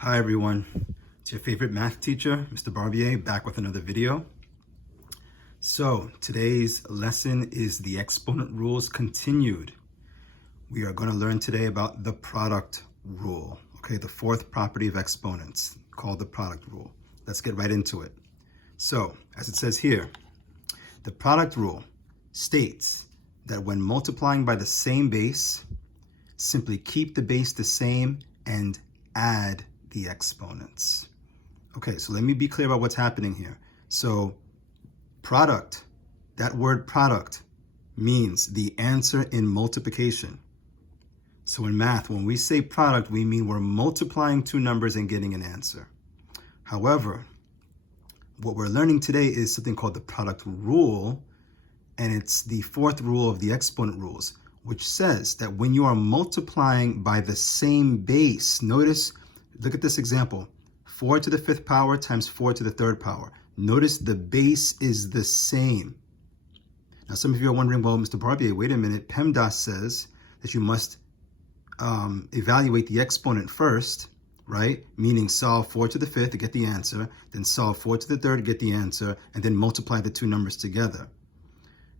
Hi everyone, it's your favorite math teacher, Mr. Barbier, back with another video. So today's lesson is the exponent rules continued. We are going to learn today about the product rule, okay, the fourth property of exponents called the product rule. Let's get right into it. So as it says here, the product rule states that when multiplying by the same base, simply keep the base the same and add the exponents. Okay, so let me be clear about what's happening here. So product, that word product means the answer in multiplication. So in math, when we say product, we mean we're multiplying two numbers and getting an answer. However, what we're learning today is something called the product rule, and it's the fourth rule of the exponent rules, which says that when you are multiplying by the same base, notice, look at this example, 4 to the 5th power times 4 to the 3rd power. Notice the base is the same. Now, some of you are wondering, well, Mr. Barbier, wait a minute. PEMDAS says that you must evaluate the exponent first, right? Meaning solve 4 to the 5th to get the answer, then solve 4 to the 3rd to get the answer, and then multiply the two numbers together.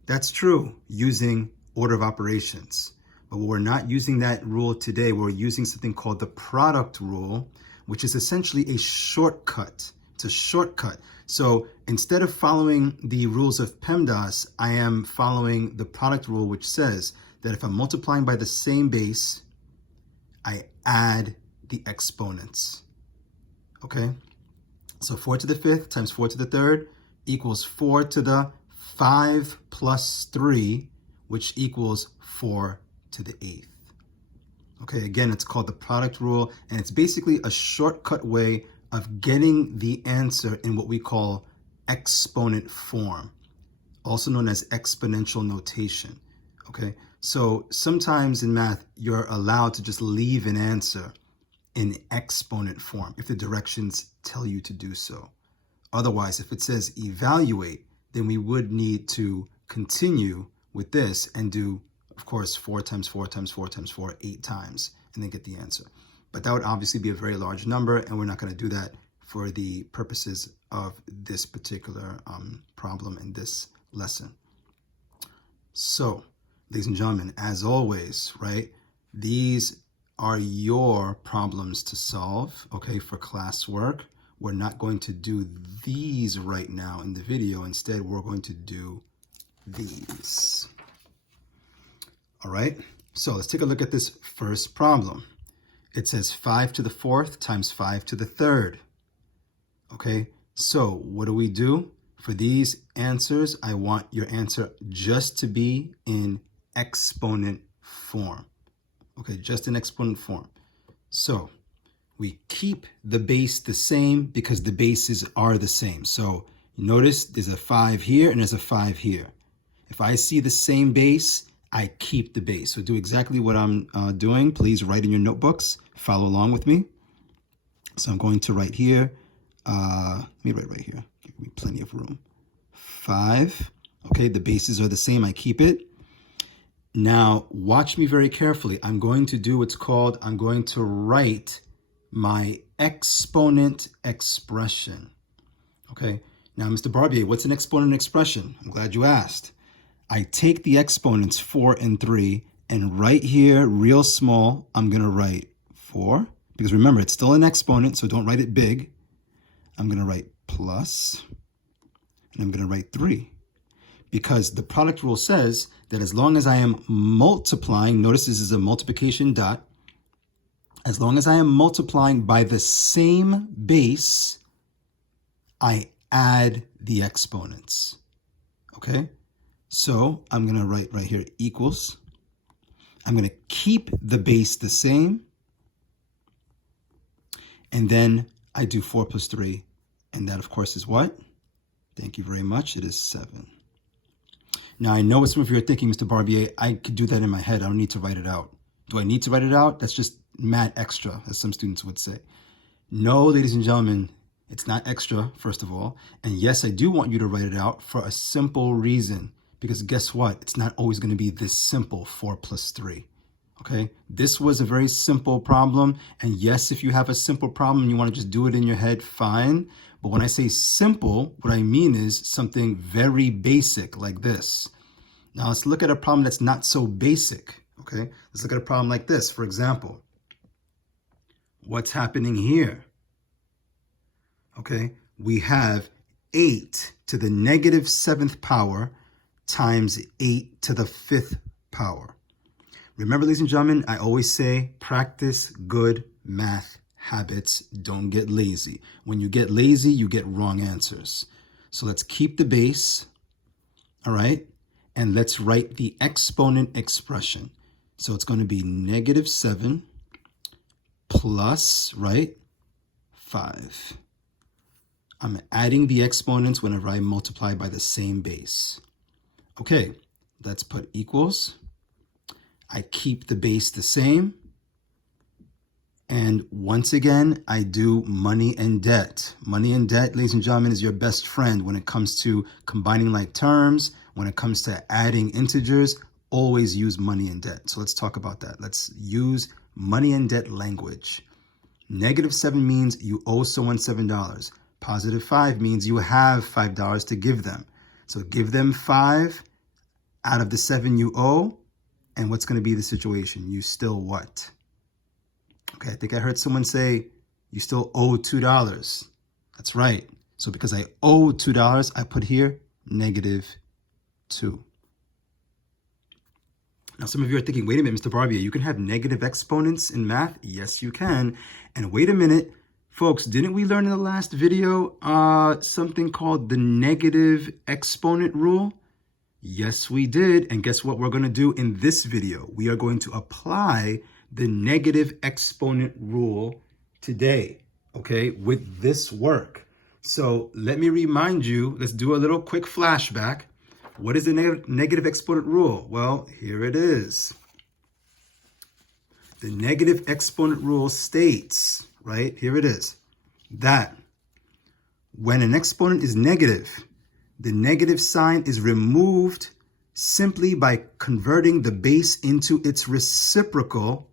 That's true using order of operations. But we're not using that rule today. We're using something called the product rule, which is essentially a shortcut. It's a shortcut. So instead of following the rules of PEMDAS, I am following the product rule, which says that if I'm multiplying by the same base, I add the exponents. Okay? So 4 to the 5th times 4 to the 3rd equals 4 to the 5 plus 3, which equals 4 to the 8th. Okay, again, it's called the product rule, and it's basically a shortcut way of getting the answer in what we call exponent form, also known as exponential notation. Okay, so sometimes in math, you're allowed to just leave an answer in exponent form if the directions tell you to do so. Otherwise, if it says evaluate, then we would need to continue with this and do, of course, 4 times 4 times 4 times 4, 8 times, and then get the answer. But that would obviously be a very large number, and we're not going to do that for the purposes of this particular problem in this lesson. So, ladies and gentlemen, as always, right, these are your problems to solve, okay, for classwork. We're not going to do these right now in the video. Instead, we're going to do these. All right, so let's take a look at this first problem. It says 5 to the 4th times 5 to the 3rd. Okay, so what do? For these answers, I want your answer just to be in exponent form. Okay, just in exponent form. So we keep the base the same because the bases are the same. So notice there's a 5 here and there's a 5 here. If I see the same base, I keep the base. So do exactly what I'm doing. Please write in your notebooks. Follow along with me. So I'm going to write here. Let me write right here. Give me plenty of room. 5. Okay, the bases are the same. I keep it. Now, watch me very carefully. I'm going to do what's called, I'm going to write my exponent expression. Okay, now, Mr. Barbier, what's an exponent expression? I'm glad you asked. I take the exponents 4 and 3, and right here, real small, I'm going to write 4. Because remember, it's still an exponent, so don't write it big. I'm going to write plus, and I'm going to write 3. Because the product rule says that as long as I am multiplying, notice this is a multiplication dot, as long as I am multiplying by the same base, I add the exponents. Okay? So I'm going to write right here equals. I'm going to keep the base the same. And then I do 4 plus 3. And that, of course, is what? Thank you very much. It is 7. Now, I know what some of you are thinking, Mr. Barbier, I could do that in my head. I don't need to write it out. Do I need to write it out? That's just mad extra, as some students would say. No, ladies and gentlemen, it's not extra, first of all. And yes, I do want you to write it out for a simple reason. Because guess what? It's not always going to be this simple, 4 plus 3. Okay, this was a very simple problem. And yes, if you have a simple problem and you want to just do it in your head, fine. But when I say simple, what I mean is something very basic like this. Now let's look at a problem that's not so basic. Okay, let's look at a problem like this. For example, what's happening here? Okay, we have 8 to the negative 7th power times 8 to the 5th power. Remember, ladies and gentlemen, I always say practice good math habits. Don't get lazy. When you get lazy, you get wrong answers. So let's keep the base, all right? And let's write the exponent expression. So it's going to be negative 7 plus, right, 5. I'm adding the exponents whenever I multiply by the same base. Okay, let's put equals. I keep the base the same. And once again, I do money and debt. Money and debt, ladies and gentlemen, is your best friend when it comes to combining like terms, when it comes to adding integers. Always use money and debt. So let's talk about that. Let's use money and debt language. Negative 7 means you owe someone $7. Positive 5 means you have $5 to give them. So give them 5 out of the 7 you owe. And what's going to be the situation? You still what? Okay, I think I heard someone say, you still owe $2. That's right. So because I owe $2, I put here negative 2. Now, some of you are thinking, wait a minute, Mr. Barbier, you can have negative exponents in math? Yes, you can. And wait a minute, folks, didn't we learn in the last video something called the negative exponent rule? Yes, we did. And guess what we're going to do in this video? We are going to apply the negative exponent rule today, okay, with this work. So let me remind you, let's do a little quick flashback. What is the negative exponent rule? Well, here it is. The negative exponent rule states, right, here it is, that when an exponent is negative, the negative sign is removed simply by converting the base into its reciprocal,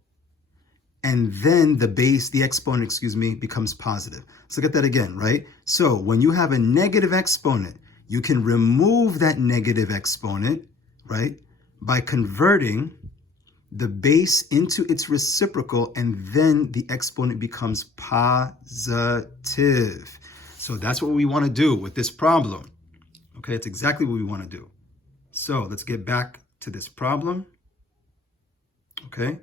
and then the exponent, becomes positive. Let's look at that again, right? So when you have a negative exponent, you can remove that negative exponent, right, by converting the base into its reciprocal, and then the exponent becomes positive. So that's what we want to do with this problem. Okay, it's exactly what we want to do. So let's get back to this problem. Okay,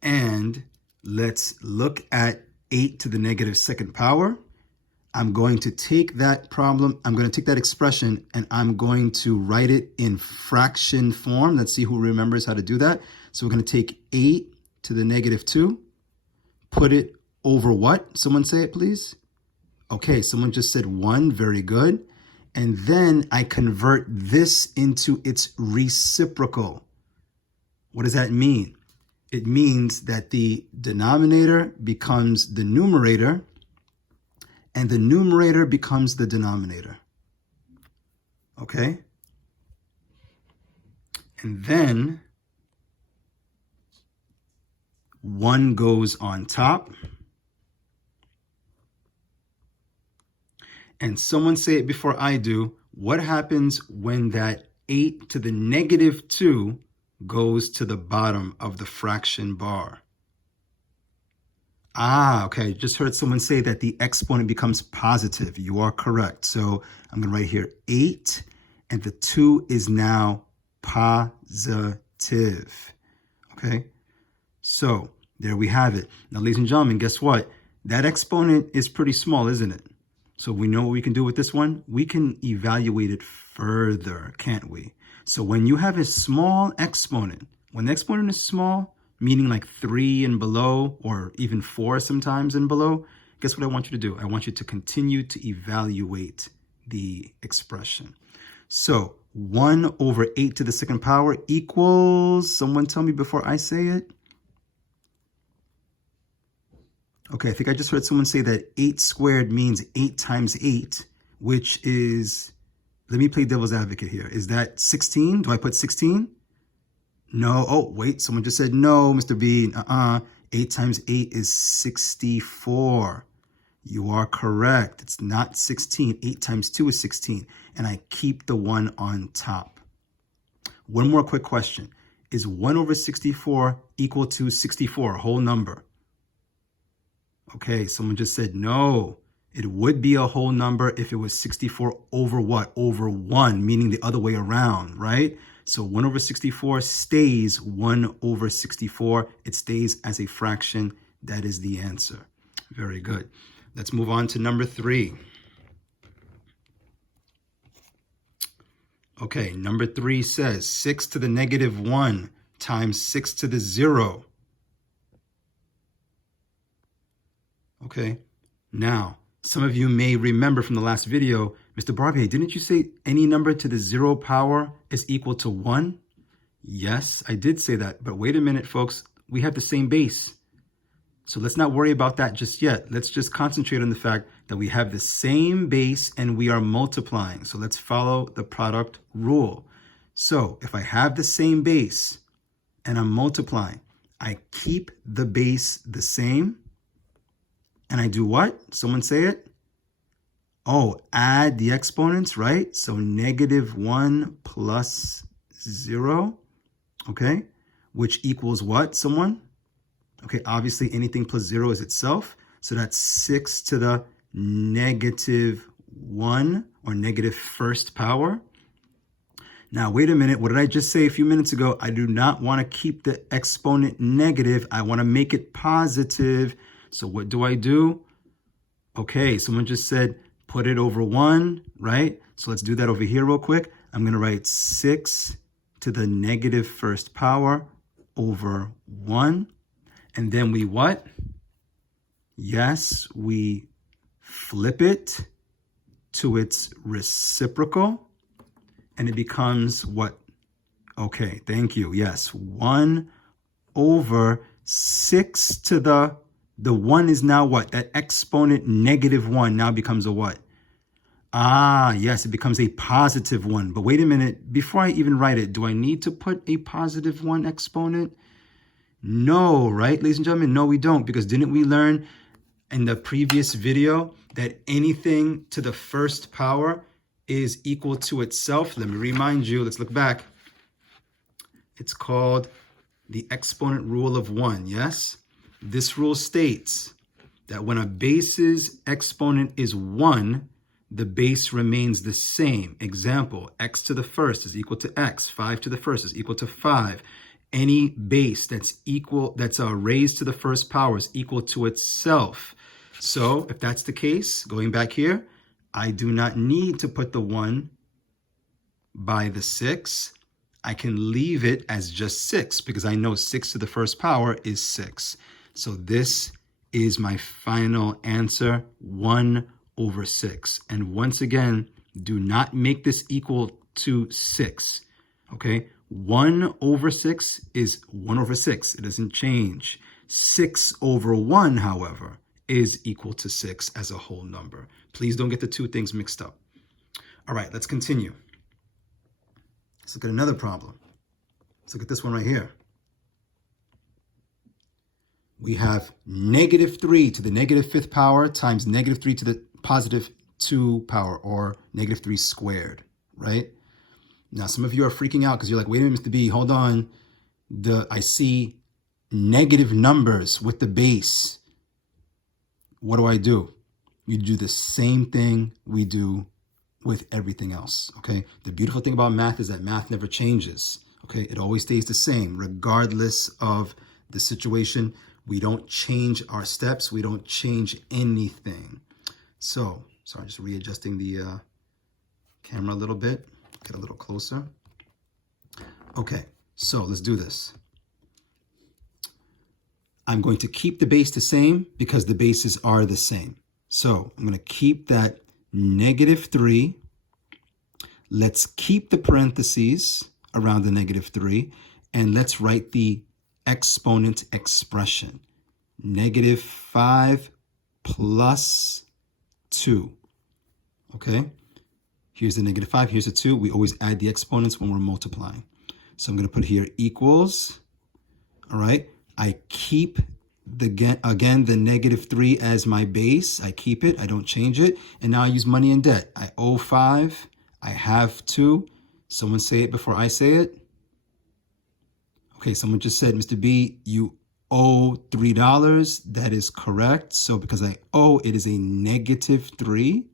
and let's look at 8 to the negative 2nd power. I'm going to take that problem, I'm going to take that expression, and I'm going to write it in fraction form. Let's see who remembers how to do that. So we're going to take 8 to the negative 2, put it over what? Someone say it, please. Okay, someone just said 1. Very good. And then I convert this into its reciprocal. What does that mean? It means that the denominator becomes the numerator, and the numerator becomes the denominator. Okay? And then 1 goes on top. And someone say it before I do. What happens when that 8 to the negative 2 goes to the bottom of the fraction bar? Okay. Just heard someone say that the exponent becomes positive. You are correct. So I'm going to write here 8, and the 2 is now positive. Okay. So there we have it. Now, ladies and gentlemen, guess what? That exponent is pretty small, isn't it? So we know what we can do with this one. We can evaluate it further, can't we? So when you have a small exponent, when the exponent is small, meaning like 3 and below, or even 4 sometimes and below, guess what I want you to do? I want you to continue to evaluate the expression. So 1 over 8 to the 2nd power equals, someone tell me before I say it. Okay, I think I just heard someone say that 8 squared means 8 times 8, which is, let me play devil's advocate here. Is that 16? Do I put 16? No. Oh, wait. Someone just said no, Mr. B. 8 times 8 is 64. You are correct. It's not 16. 8 times 2 is 16. And I keep the 1 on top. One more quick question. Is 1 over 64 equal to 64, a whole number? Okay, someone just said no. It would be a whole number if it was 64 over what? Over 1, meaning the other way around, right? So 1 over 64 stays 1 over 64. It stays as a fraction. That is the answer. Very good. Let's move on to number 3. Okay, number 3 says 6 to the negative 1 times 6 to the 0. Okay, now, some of you may remember from the last video, Mr. Barbier, didn't you say any number to the 0 power is equal to 1? Yes, I did say that, but wait a minute, folks. We have the same base. So let's not worry about that just yet. Let's just concentrate on the fact that we have the same base and we are multiplying. So let's follow the product rule. So if I have the same base and I'm multiplying, I keep the base the same. And I do what? Someone say it. Oh, add the exponents, right? So negative 1 plus 0, okay? Which equals what, someone? Okay, obviously anything plus 0 is itself. So that's 6 to the negative 1 or negative first power. Now, wait a minute. What did I just say a few minutes ago? I do not want to keep the exponent negative. I want to make it positive. So what do? Okay, someone just said put it over 1, right? So let's do that over here real quick. I'm going to write 6 to the negative first power over 1. And then we what? Yes, we flip it to its reciprocal. And it becomes what? Okay, thank you. Yes, 1 over 6 to the 1 is now what? That exponent negative 1 now becomes a what? Ah, yes, it becomes a positive 1. But wait a minute. Before I even write it, do I need to put a positive 1 exponent? No, right, ladies and gentlemen? No, we don't. Because didn't we learn in the previous video that anything to the first power is equal to itself? Let me remind you. Let's look back. It's called the exponent rule of 1, yes? This rule states that when a base's exponent is 1, the base remains the same. Example, x to the first is equal to x. 5 to the first is equal to 5. Any base that's raised to the first power is equal to itself. So if that's the case, going back here, I do not need to put the 1 by the 6. I can leave it as just 6 because I know 6 to the first power is 6. So this is my final answer, 1 over 6. And once again, do not make this equal to 6, okay? 1 over 6 is 1 over 6. It doesn't change. 6 over 1, however, is equal to 6 as a whole number. Please don't get the two things mixed up. All right, let's continue. Let's look at another problem. Let's look at this one right here. We have negative 3 to the negative 5th power times negative 3 to the positive 2 power, or negative 3 squared, right? Now, some of you are freaking out because you're like, wait a minute, Mr. B, hold on. I see negative numbers with the base. What do? You do the same thing we do with everything else, okay? The beautiful thing about math is that math never changes, okay? It always stays the same regardless of the situation. We don't change our steps. We don't change anything. So, sorry, just readjusting the camera a little bit. Get a little closer. Okay, so let's do this. I'm going to keep the base the same because the bases are the same. So I'm going to keep that negative 3. Let's keep the parentheses around the negative 3. And let's write the exponent expression. Negative 5 plus 2. Okay? Here's the negative 5. Here's the 2. We always add the exponents when we're multiplying. So I'm going to put here equals, all right? I keep the -3 as my base. I keep it, I don't change it. And now I use money and debt. I owe 5, I have 2. Someone say it before I say it. Okay, someone just said, Mr. B, you owe $3. That is correct. So because I owe, it is a -3.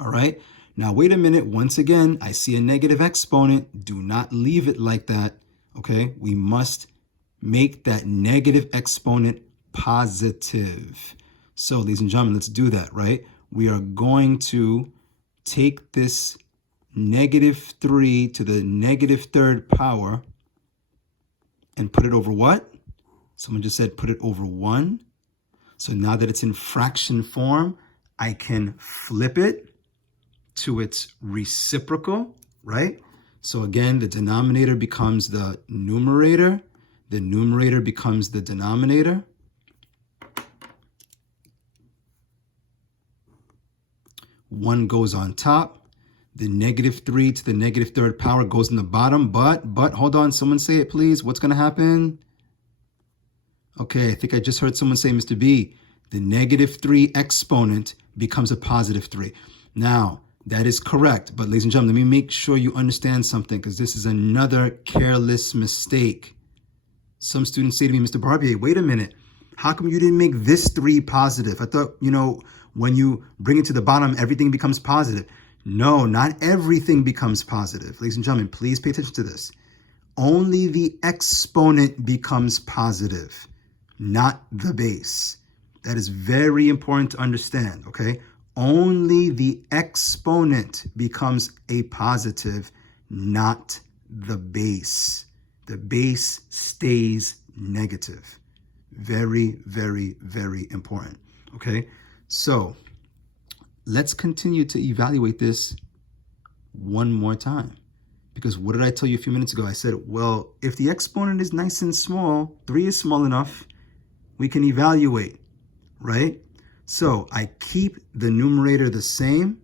All right. Now, wait a minute. Once again, I see a negative exponent. Do not leave it like that. Okay. We must make that negative exponent positive. So, ladies and gentlemen, let's do that, right? We are going to take this -3 to the -3rd power and put it over what? Someone just said put it over 1. So now that it's in fraction form, I can flip it to its reciprocal, right? So again, the denominator becomes the numerator. The numerator becomes the denominator. One goes on top. The -3 to the -3rd power goes in the bottom. But hold on. Someone say it, please. What's going to happen? Okay, I think I just heard someone say, Mr. B, the -3 exponent becomes a +3. Now, that is correct. But ladies and gentlemen, let me make sure you understand something, because this is another careless mistake. Some students say to me, Mr. Barbier, wait a minute. How come you didn't make this 3 positive? I thought, when you bring it to the bottom, everything becomes positive. No, not everything becomes positive. Ladies and gentlemen, please pay attention to this. Only the exponent becomes positive, not the base. That is very important to understand, okay? Only the exponent becomes a positive, not the base. The base stays negative. Very, very, very important, okay? So let's continue to evaluate this one more time. Because what did I tell you a few minutes ago? I said, well, if the exponent is nice and small, 3 is small enough, we can evaluate, right? So I keep the numerator the same.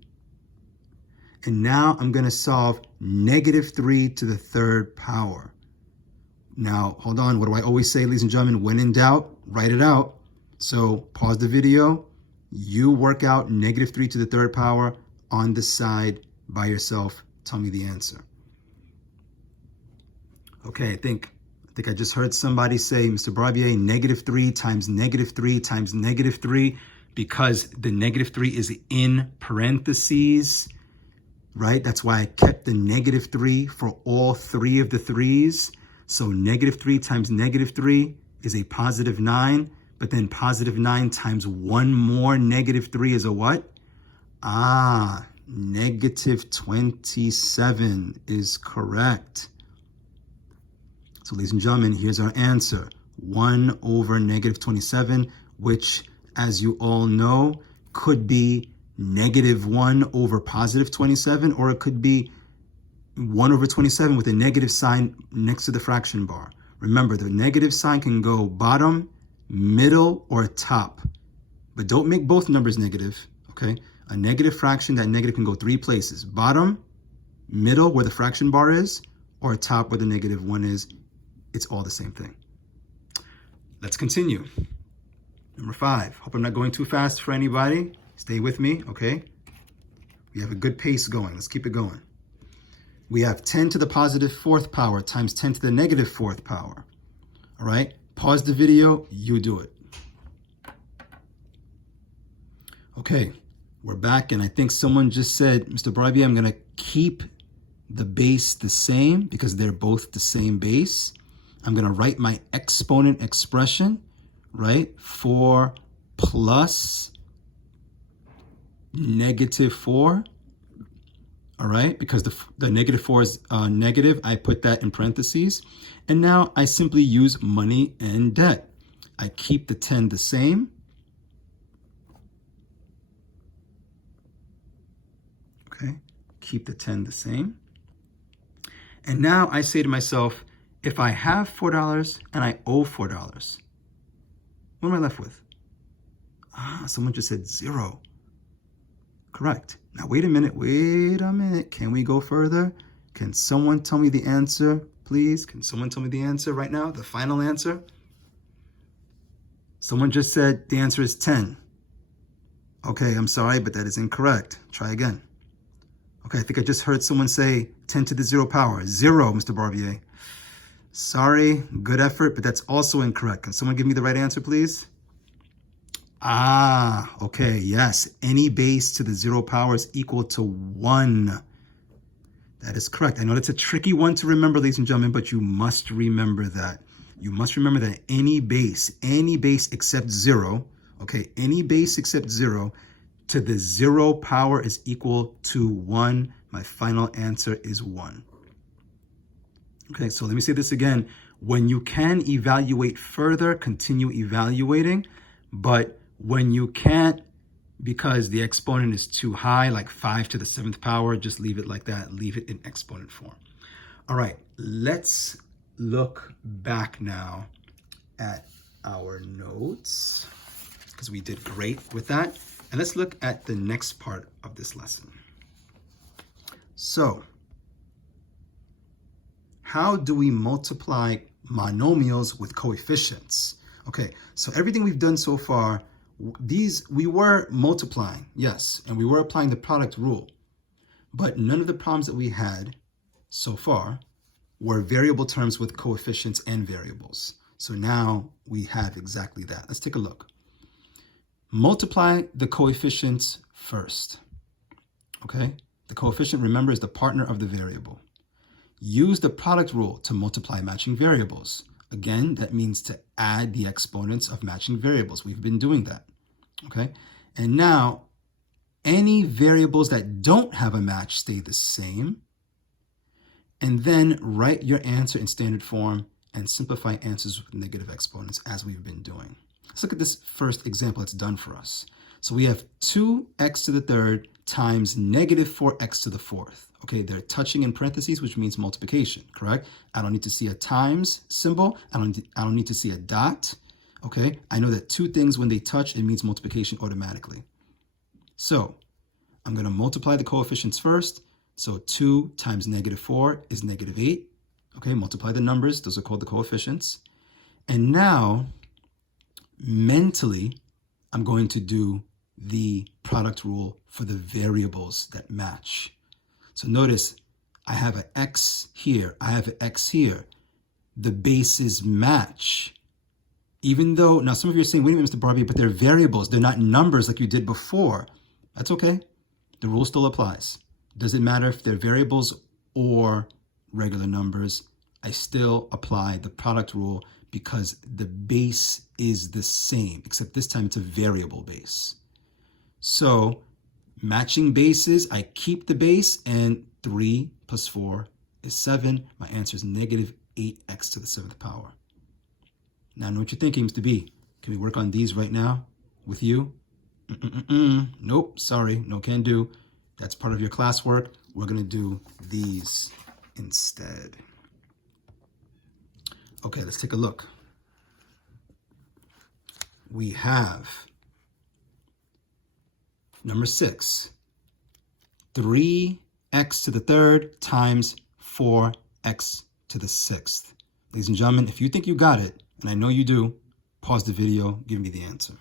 And now I'm going to solve -3 to the 3rd power. Now, hold on. What do I always say, ladies and gentlemen? When in doubt, write it out. So pause the video. You work out -3 to the 3rd power on the side by yourself. Tell me the answer. Okay, I think I just heard somebody say, Mr. Barbier, -3 times -3 times -3, because the -3 is in parentheses, right? That's why I kept the -3 for all 3 of the 3's. So -3 times -3 is a +9, but then +9 times one more -3 is a what? -27 is correct. So ladies and gentlemen, here's our answer. 1 over -27, which, as you all know, could be -1 over +27, or it could be 1 over 27 with a negative sign next to the fraction bar. Remember, the negative sign can go bottom, middle, or top. But don't make both numbers negative, okay? A negative fraction, that negative can go 3 places. Bottom, middle, where the fraction bar is, or top, where the -1 is. It's all the same thing. Let's continue. Number 5. Hope I'm not going too fast for anybody. Stay with me, okay? We have a good pace going. Let's keep it going. We have 10 to the +4th power times 10 to the -4th power. All right? Pause the video. You do it. Okay. We're back, and I think someone just said, Mr. Barbier, I'm going to keep the base the same because they're both the same base. I'm going to write my exponent expression, right? 4 plus -4, all right? Because the -4 is negative, I put that in parentheses. And now I simply use money and debt. I keep the 10 the same. Okay, keep the 10 the same. And now I say to myself, if I have $4 and I owe $4, what am I left with? Someone just said 0. Correct. Now, wait a minute. Can we go further? Can someone tell me the answer, please? Can someone tell me the answer right now? The final answer? Someone just said the answer is 10. Okay, I'm sorry, but that is incorrect. Try again. Okay, I think I just heard someone say 10 to the 0 power. 0, Mr. Barbier. Sorry, good effort, but that's also incorrect. Can someone give me the right answer, please? Ah, okay, yes. Any base to the 0 power is equal to 1. That is correct. I know that's a tricky one to remember, ladies and gentlemen, but you must remember that. You must remember that any base except 0, okay, any base except 0 to the 0 power is equal to 1. My final answer is 1. Okay, so let me say this again. When you can evaluate further, continue evaluating, but when you can't, because the exponent is too high, like 5 to the 7th power, just leave it like that. Leave it in exponent form. All right, let's look back now at our notes, because we did great with that. And let's look at the next part of this lesson. So, how do we multiply monomials with coefficients? Okay, so everything we've done so far, we were multiplying, yes, and we were applying the product rule, but none of the problems that we had so far were variable terms with coefficients and variables. So now we have exactly that. Let's take a look. Multiply the coefficients first, okay? The coefficient, remember, is the partner of the variable. Use the product rule to multiply matching variables. Again, that means to add the exponents of matching variables. We've been doing that, okay? And now, any variables that don't have a match stay the same. And then write your answer in standard form and simplify answers with negative exponents as we've been doing. Let's look at this first example that's done for us. So we have 2x to the third times negative 4x to the fourth. Okay, they're touching in parentheses, which means multiplication, correct? I don't need to see a times symbol. I don't need to see a dot. Okay, I know that two things, when they touch, it means multiplication automatically. So I'm going to multiply the coefficients first. So 2 times negative 4 is negative 8. Okay, multiply the numbers. Those are called the coefficients. And now, mentally, I'm going to do the product rule for the variables that match. So notice, I have an x here. I have an x here. The bases match. Even though, now some of you are saying, wait a minute, Mr. Barbier, but they're variables. They're not numbers like you did before. That's okay. The rule still applies. Doesn't matter if they're variables or regular numbers. I still apply the product rule because the base is the same, except this time it's a variable base. So matching bases, I keep the base, and 3 plus 4 is 7. My answer is negative 8x to the 7th power. Now I know what you're thinking, Mr. B. Can we work on these right now with you? Nope, sorry, no can do. That's part of your classwork. We're going to do these instead. Okay, let's take a look. We have number 6, 3x to the third times 4x to the 6th. Ladies and gentlemen, if you think you got it, and I know you do, pause the video, give me the answer.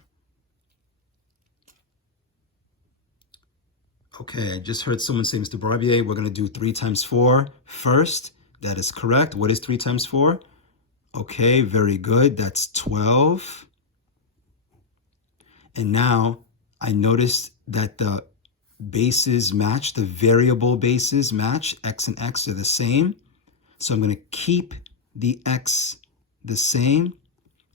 Okay, I just heard someone say, Mr. Barbier, we're going to do 3 times 4 first. That is correct. What is 3 times 4? Okay, very good. That's 12. And now I noticed that the bases match, the variable bases match. X and X are the same. So I'm going to keep the X the same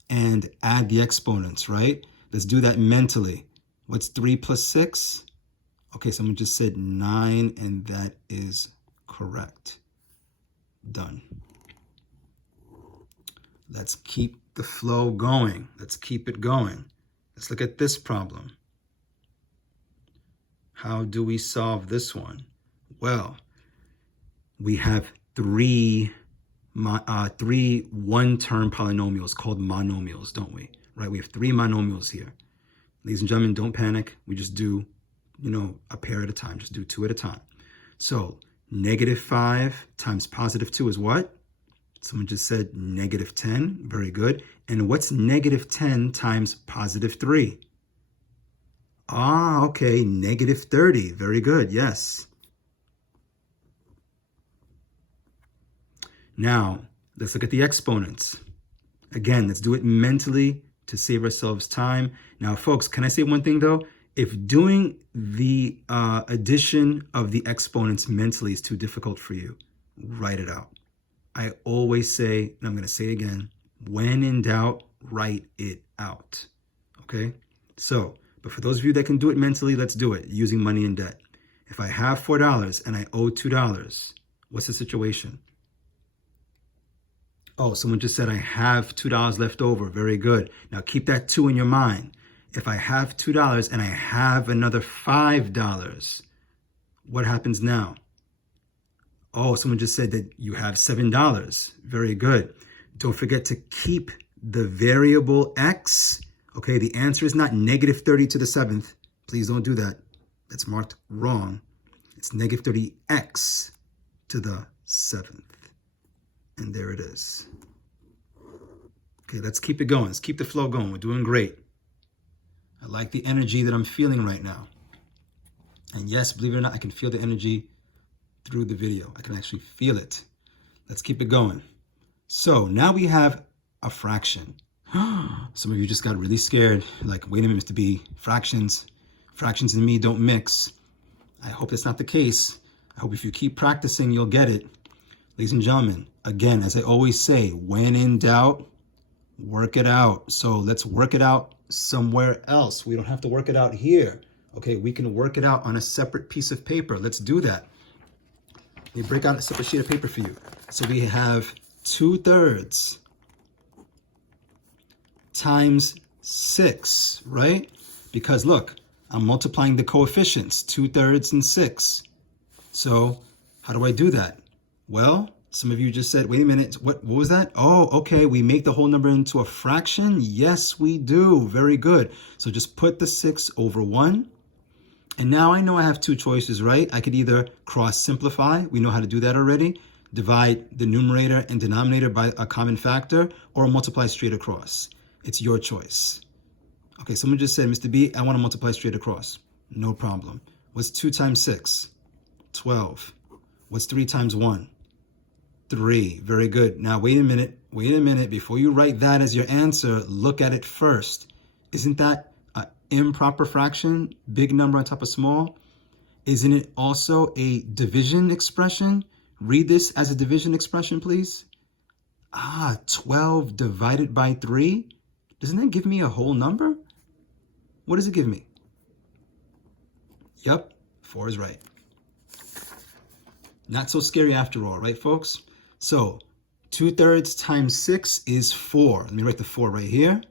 and add the exponents, right? Let's do that mentally. What's 3 plus 6? Okay, someone just said 9, and that is correct. Done. Let's keep the flow going. Let's keep it going. Let's look at this problem. How do we solve this one? Well, we have three one-term polynomials called monomials, don't we? Right? We have 3 monomials here. Ladies and gentlemen, don't panic. We just do, a pair at a time. Just do 2 at a time. So Negative 5 times positive 2 is what? Someone just said negative 10. Very good. And what's negative 10 times positive 3? Ah, okay, negative 30. Very good, yes. Now, let's look at the exponents. Again, let's do it mentally to save ourselves time. Now, folks, can I say one thing though? If doing the addition of the exponents mentally is too difficult for you, write it out. I always say, and I'm going to say it again, when in doubt, write it out. Okay? So, but for those of you that can do it mentally, let's do it using money and debt. If I have $4 and I owe $2, what's the situation? Oh, someone just said I have $2 left over. Very good. Now keep that 2 in your mind. If I have $2 and I have another $5, what happens now? Oh, someone just said that you have $7. Very good. Don't forget to keep the variable x. Okay, the answer is not negative 30 to the 7th. Please don't do that. That's marked wrong. It's negative 30x to the 7th. And there it is. Okay, let's keep it going. Let's keep the flow going. We're doing great. I like the energy that I'm feeling right now. And yes, believe it or not, I can feel the energy through the video. I can actually feel it. Let's keep it going. So now we have a fraction. Some of you just got really scared. Like, wait a minute, Mr. B, fractions and me don't mix. I hope that's not the case. I hope if you keep practicing, you'll get it. Ladies and gentlemen, again, as I always say, when in doubt, work it out. So let's work it out somewhere else. We don't have to work it out here. Okay, we can work it out on a separate piece of paper. Let's do that. Let me break out a separate sheet of paper for you. So we have 2/3 times 6, right? Because look, I'm multiplying the coefficients, 2/3 and 6. So how do I do that? Well, some of you just said, wait a minute, what was that? Oh, okay, we make the whole number into a fraction? Yes, we do. Very good. So just put the 6 over 1. And now I know I have two choices, right? I could either cross simplify. We know how to do that already. Divide the numerator and denominator by a common factor, or multiply straight across. It's your choice. Okay, someone just said, Mr. B, I want to multiply straight across. No problem. What's 2 times 6? 12. What's 3 times 1? 3. Very good. Now, wait a minute. Before you write that as your answer, look at it first. Isn't that an improper fraction? Big number on top of small? Isn't it also a division expression? Read this as a division expression, please. 12 divided by 3. Doesn't that give me a whole number? What does it give me? Yep, 4 is right. Not so scary after all, right, folks? So 2/3 times 6 is 4. Let me write the 4 right here.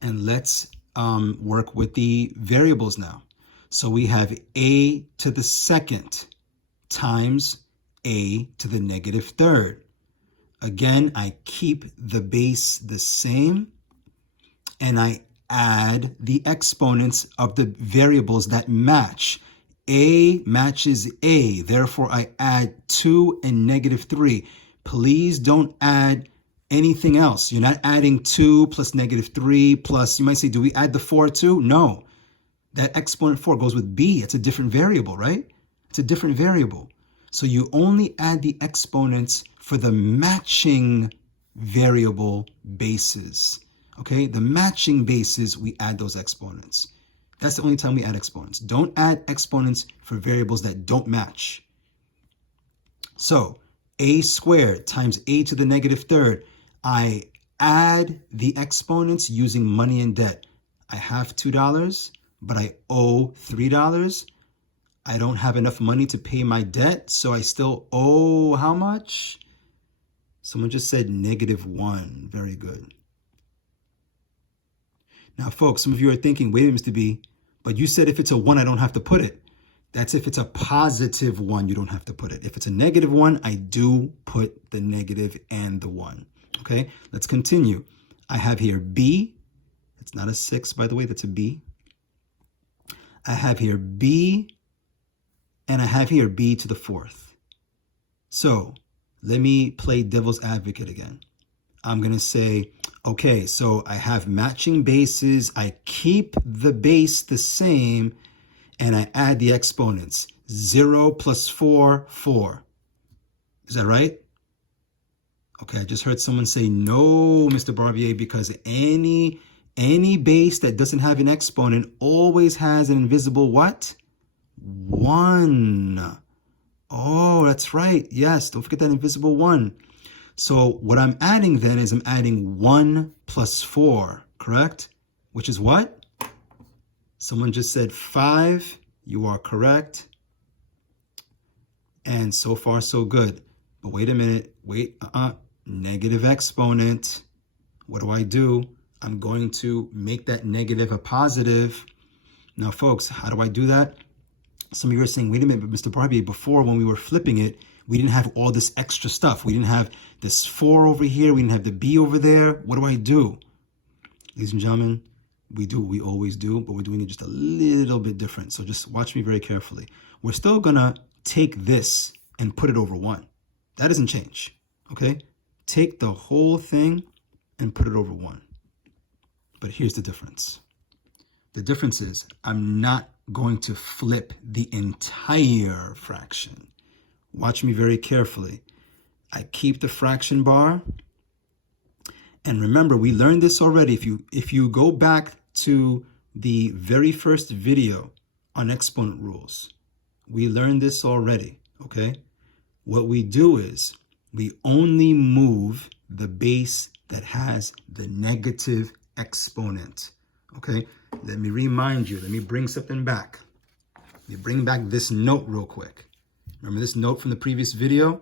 And let's work with the variables now. So we have a to the 2nd times a to the -3rd. Again, I keep the base the same, and I add the exponents of the variables that match. A matches A, therefore I add 2 and -3. Please don't add anything else. You're not adding 2 plus -3 plus, you might say, do we add the 4 too? No. That exponent 4 goes with B. It's a different variable, right? It's a different variable. So you only add the exponents for the matching variable bases. Okay? The matching bases, we add those exponents. That's the only time we add exponents. Don't add exponents for variables that don't match. So a squared times a to the -3rd. I add the exponents using money and debt. I have $2, but I owe $3. I don't have enough money to pay my debt, so I still owe how much? Someone just said -1. Very good. Now, folks, some of you are thinking, wait a minute, Mr. B, but you said if it's a 1, I don't have to put it. That's if it's a positive 1, you don't have to put it. If it's a -1, I do put the negative and the 1. Okay, let's continue. I have here B. It's not a 6, by the way, that's a B. I have here B and I have here b to the fourth. So let me play devil's advocate again. I'm going to say, okay, so I have matching bases. I keep the base the same, and I add the exponents. 0 plus 4, 4. Is that right? Okay, I just heard someone say, no, Mr. Barbier, because any base that doesn't have an exponent always has an invisible what? 1. Oh, that's right. Yes, don't forget that invisible 1. So what I'm adding then is I'm adding 1 plus 4, correct? Which is what? Someone just said 5. You are correct. And so far, so good. But wait a minute. Wait, negative exponent. What do? I'm going to make that negative a positive. Now, folks, how do I do that? Some of you are saying, wait a minute, but Mr. Barbier, before when we were flipping it, we didn't have all this extra stuff. We didn't have this 4 over here. We didn't have the b over there. What do? Ladies and gentlemen, we do. We always do, but we're doing it just a little bit different. So just watch me very carefully. We're still going to take this and put it over 1. That doesn't change, okay? Take the whole thing and put it over 1. But here's the difference. The difference is I'm not going to flip the entire fraction. Watch me very carefully. I keep the fraction bar. And remember, we learned this already. If you go back to the very first video on exponent rules, we learned this already, okay? What we do is we only move the base that has the negative exponent, okay? Let me remind you. Let me bring something back. Let me bring back this note real quick. Remember this note from the previous video?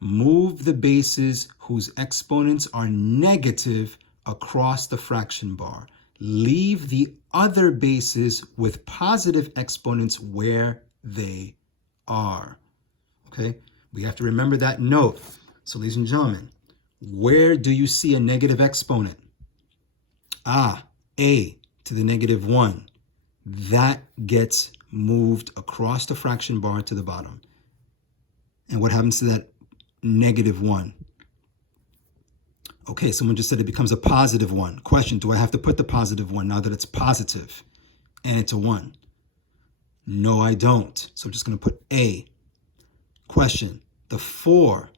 Move the bases whose exponents are negative across the fraction bar. Leave the other bases with positive exponents where they are. Okay? We have to remember that note. So, ladies and gentlemen, where do you see a negative exponent? A to the negative 1. That gets moved across the fraction bar to the bottom. And what happens to that negative 1? Okay, someone just said it becomes a positive 1. Question, do I have to put the positive 1 now that it's positive and it's a 1? No, I don't. So I'm just going to put A. Question, the 4,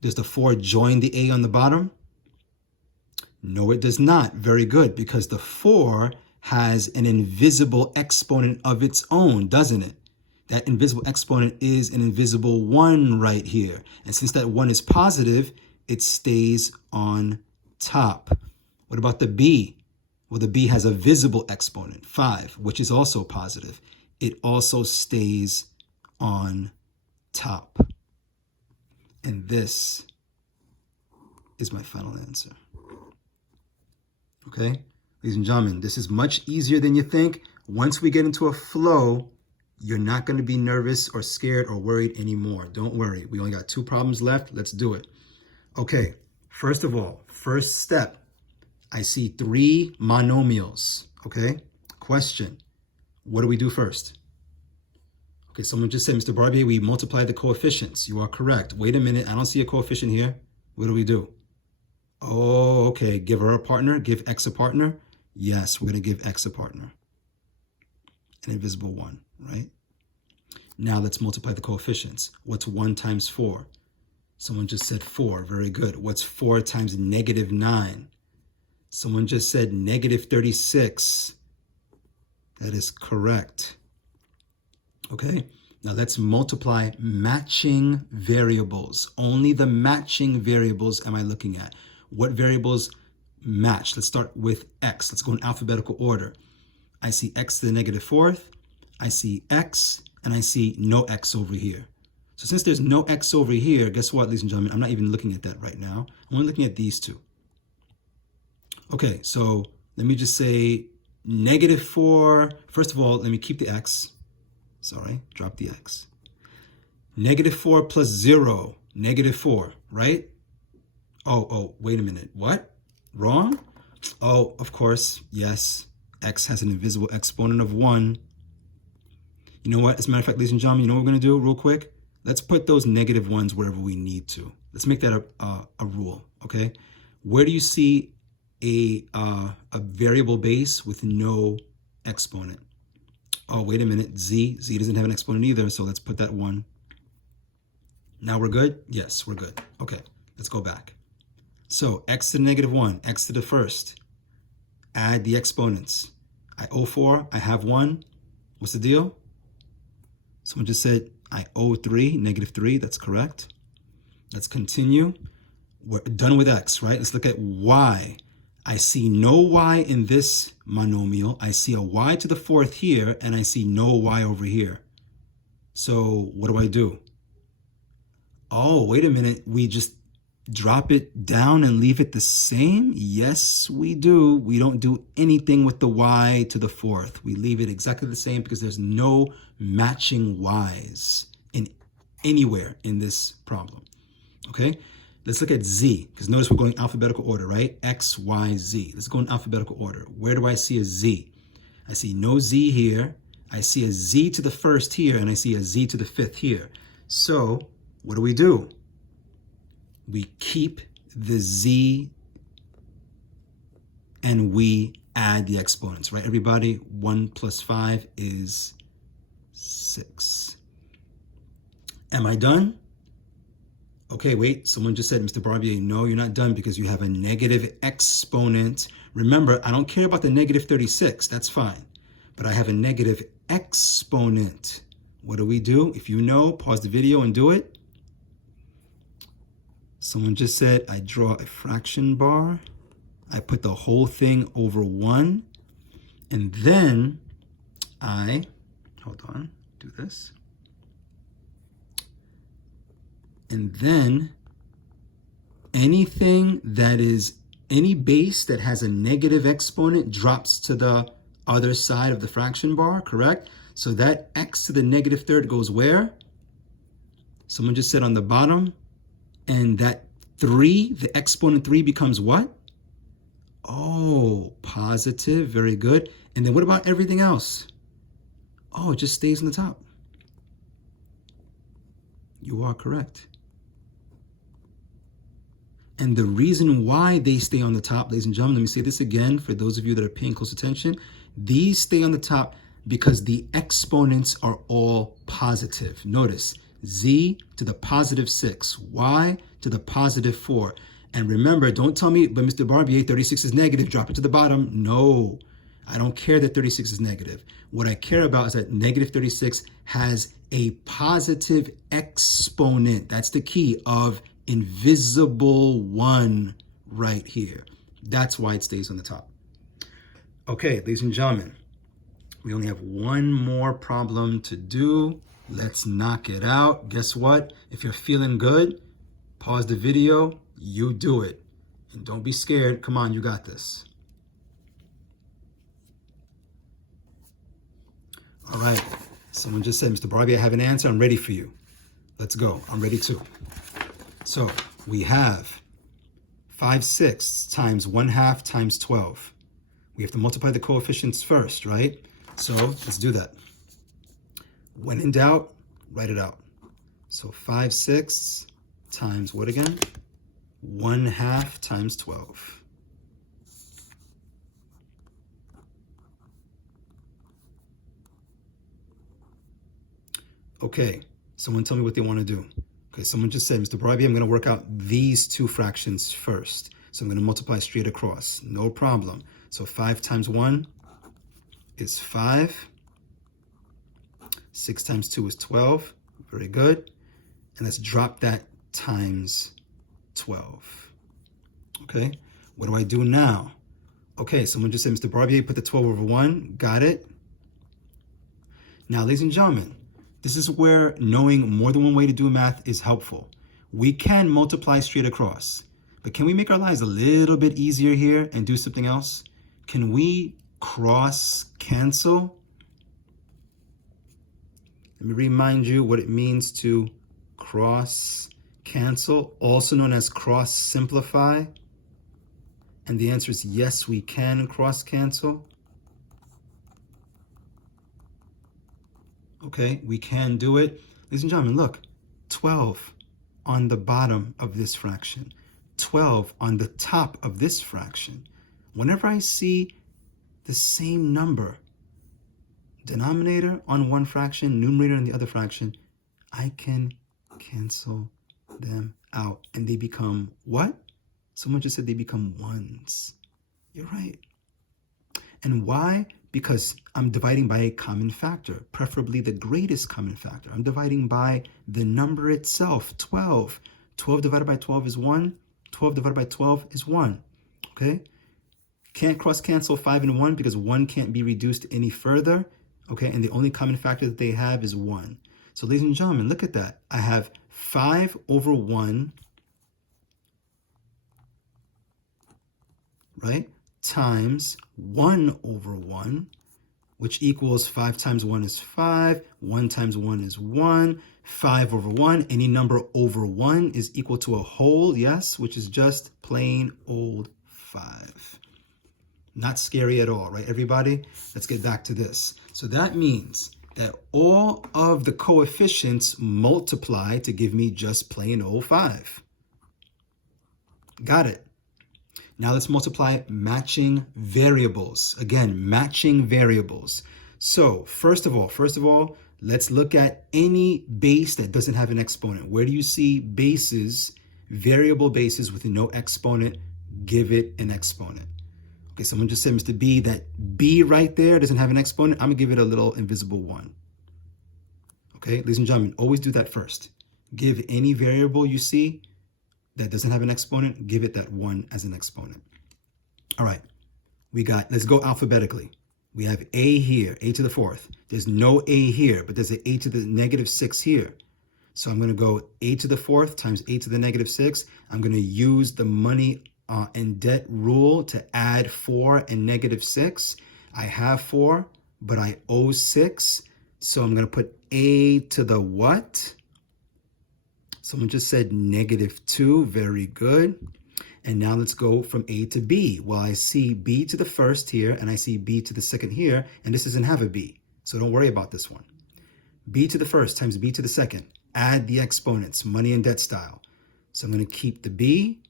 does the 4 join the A on the bottom? No, it does not. Very good, because the 4 has an invisible exponent of its own, doesn't it? That invisible exponent is an invisible 1 right here. And since that 1 is positive, it stays on top. What about the B? Well, the B has a visible exponent, 5, which is also positive. It also stays on top. And this is my final answer. Okay? Ladies and gentlemen, this is much easier than you think. Once we get into a flow, you're not going to be nervous or scared or worried anymore. Don't worry. We only got 2 problems left. Let's do it. Okay. First of all, first step, I see 3 monomials. Okay. Question. What do we do first? Okay. Someone just said, Mr. Barbier, we multiply the coefficients. You are correct. Wait a minute. I don't see a coefficient here. What do we do? Oh, okay. Give her a partner. Give X a partner. Yes, we're going to give X a partner. An invisible 1, right? Now let's multiply the coefficients. What's 1 times 4? Someone just said 4. Very good. What's 4 times negative 9? Someone just said negative 36. That is correct. Okay, now let's multiply matching variables. Only the matching variables am I looking at. What variables match? Let's start with X. Let's go in alphabetical order. I see X to the negative 4th. I see X, and I see no X over here. So since there's no X over here, guess what, ladies and gentlemen? I'm not even looking at that right now. I'm only looking at these 2. Okay, so let me just say negative 4. First of all, let me keep the X. Sorry, drop the X. Negative 4 plus 0, negative 4, right? Oh, wait a minute. What? Wrong? Oh, of course, yes. X has an invisible exponent of 1. You know what? As a matter of fact, ladies and gentlemen, you know what we're going to do real quick? Let's put those negative ones wherever we need to. Let's make that a rule, okay? Where do you see a variable base with no exponent? Oh, wait a minute, z doesn't have an exponent either, so let's put that 1. Now we're good? Yes, we're good. Okay, let's go back. So x to the negative 1, x to the first. Add the exponents. I owe 4, I have 1. What's the deal? Someone just said I owe 3, negative 3, that's correct. Let's continue. We're done with x, right? Let's look at y. I see no y in this monomial. I see a y to the 4th here, and I see no y over here. So what do I do? Oh, wait a minute. We just drop it down and leave it the same? Yes, we do. We don't do anything with the y to the 4th. We leave it exactly the same because there's no matching y's in anywhere in this problem. Okay? Let's look at z, because notice we're going alphabetical order, right? X, Y, Z. Let's go in alphabetical order. Where do I see a z? I see no z here. I see a z to the 1st here, and I see a z to the 5th here. So what do? We keep the z and we add the exponents, right? Everybody, 1 plus 5 is 6. Am I done? Okay, wait, someone just said, Mr. Barbier, no, you're not done because you have a negative exponent. Remember, I don't care about the negative 36, that's fine. But I have a negative exponent. What do? If you know, pause the video and do it. Someone just said, I draw a fraction bar. I put the whole thing over 1. And then hold on, do this. And then anything that is, any base that has a negative exponent drops to the other side of the fraction bar, correct? So that x to the negative 3rd goes where? Someone just said on the bottom. And that 3, the exponent 3 becomes what? Oh, positive, very good. And then what about everything else? Oh, it just stays on the top. You are correct. And the reason why they stay on the top, ladies and gentlemen, let me say this again for those of you that are paying close attention. These stay on the top because the exponents are all positive. Notice, z to the positive 6, y to the positive 4. And remember, don't tell me, but Mr. Barbier, 36 is negative, drop it to the bottom. No, I don't care that 36 is negative. What I care about is that negative 36 has a positive exponent. That's the key of invisible 1 right here. That's why it stays on the top. Okay, ladies and gentlemen, we only have one more problem to do. Let's knock it out. Guess what? If you're feeling good, pause the video, you do it. And don't be scared. Come on, you got this. All right. Someone just said, Mr. Barbier, I have an answer. I'm ready for you. Let's go. I'm ready too. So we have 5/6 times 1/2 times 12. We have to multiply the coefficients first, right? So let's do that. When in doubt, write it out. So 5/6 times what again? 1/2 times 12. Okay, someone tell me what they want to do. Okay, someone just said, Mr. Barbier, I'm going to work out these two fractions first. So I'm going to multiply straight across. No problem. So 5 times 1 is 5. 6 times 2 is 12. Very good. And let's drop that times 12. Okay, what do I do now? Okay, someone just said, Mr. Barbier, put the 12 over 1. Got it. Now, ladies and gentlemen, this is where knowing more than one way to do math is helpful. We can multiply straight across, but can we make our lives a little bit easier here and do something else? Can we cross cancel? Let me remind you what it means to cross cancel, also known as cross simplify. And the answer is yes, we can cross cancel. Okay, we can do it. Ladies and gentlemen, look, 12 on the bottom of this fraction, 12 on the top of this fraction. Whenever I see the same number, denominator on one fraction, numerator on the other fraction, I can cancel them out and they become what? Someone just said they become ones. You're right. And why? Because I'm dividing by a common factor, preferably the greatest common factor. I'm dividing by the number itself, 12. 12 divided by 12 is 1. 12 divided by 12 is 1. Okay? Can't cross cancel 5 and 1 because 1 can't be reduced any further. Okay? And the only common factor that they have is 1. So ladies and gentlemen, look at that. I have 5 over 1, right? Times 1 over 1, which equals 5 times 1 is 5, 1 times 1 is 1, 5 over 1, any number over 1 is equal to a whole, yes, which is just plain old 5. Not scary at all, right, everybody? Let's get back to this. So that means that all of the coefficients multiply to give me just plain old 5. Got it. Now let's multiply matching variables. Again, matching variables. So first of all, let's look at any base that doesn't have an exponent. Where do you see bases, variable bases with no exponent? Give it an exponent. Okay, someone just said, Mr. B, that B right there doesn't have an exponent. I'm gonna give it a little invisible 1. Okay, ladies and gentlemen, always do that first. Give any variable you see that doesn't have an exponent, give it that 1 as an exponent. All right, let's go alphabetically. We have a here, a to the 4th. There's no a here, but there's an a to the negative 6 here. So I'm gonna go a to the 4th times a to the negative 6. I'm gonna use the money and debt rule to add 4 and negative 6. I have 4, but I owe 6. So I'm gonna put a to the what? Someone just said negative 2, very good. And now let's go from A to B. Well, I see B to the 1st here, and I see B to the 2nd here, and this doesn't have a B, so don't worry about this one. B to the 1st times B to the 2nd. Add the exponents, money and debt style. So I'm gonna keep the B,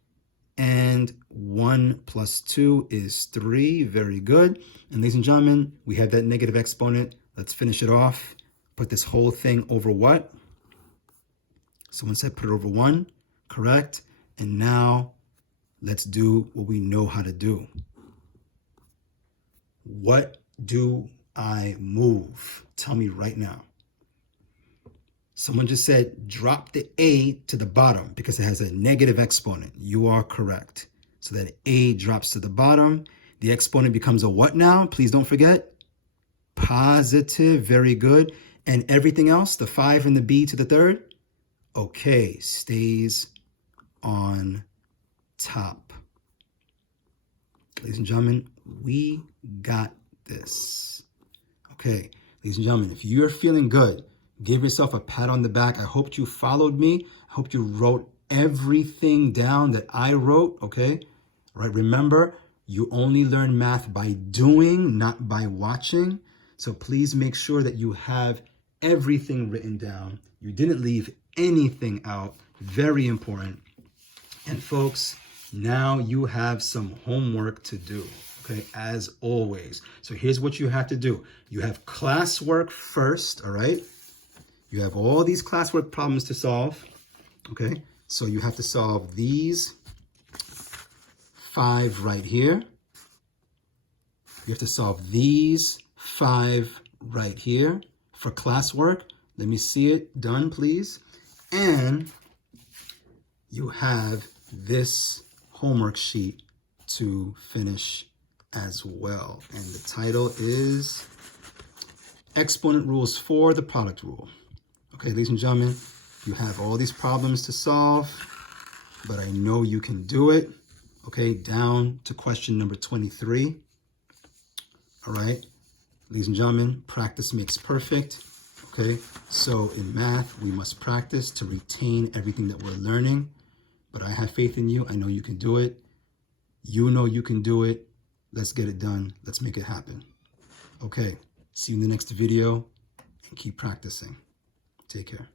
and 1 plus 2 is 3, very good. And ladies and gentlemen, we have that negative exponent. Let's finish it off. Put this whole thing over what? Someone said put it over 1, correct? And now let's do what we know how to do. What do I move? Tell me right now. Someone just said drop the a to the bottom because it has a negative exponent. You are correct. So that a drops to the bottom. The exponent becomes a what now? Please don't forget. Positive, very good. And everything else, the 5 and the b to the 3rd, okay, stays on top. Ladies and gentlemen, we got this. Okay, ladies and gentlemen, if you're feeling good, give yourself a pat on the back. I hope you followed me. I hope you wrote everything down that I wrote, okay? All right, remember, you only learn math by doing, not by watching. So please make sure that you have everything written down. You didn't leave anything out. Very important. And folks, now you have some homework to do, okay, as always. So here's what you have to do. You have classwork first, all right? You have all these classwork problems to solve, okay? So you have to solve these 5 right here. You have to solve these 5 right here for classwork. Let me see it done, please. And you have this homework sheet to finish as well. And the title is Exponent Rules for the Product Rule. Okay, ladies and gentlemen, you have all these problems to solve, but I know you can do it. Okay, down to question number 23. All right, ladies and gentlemen, practice makes perfect. Okay, so in math, we must practice to retain everything that we're learning. But I have faith in you. I know you can do it. You know you can do it. Let's get it done. Let's make it happen. Okay, see you in the next video. and keep practicing. Take care.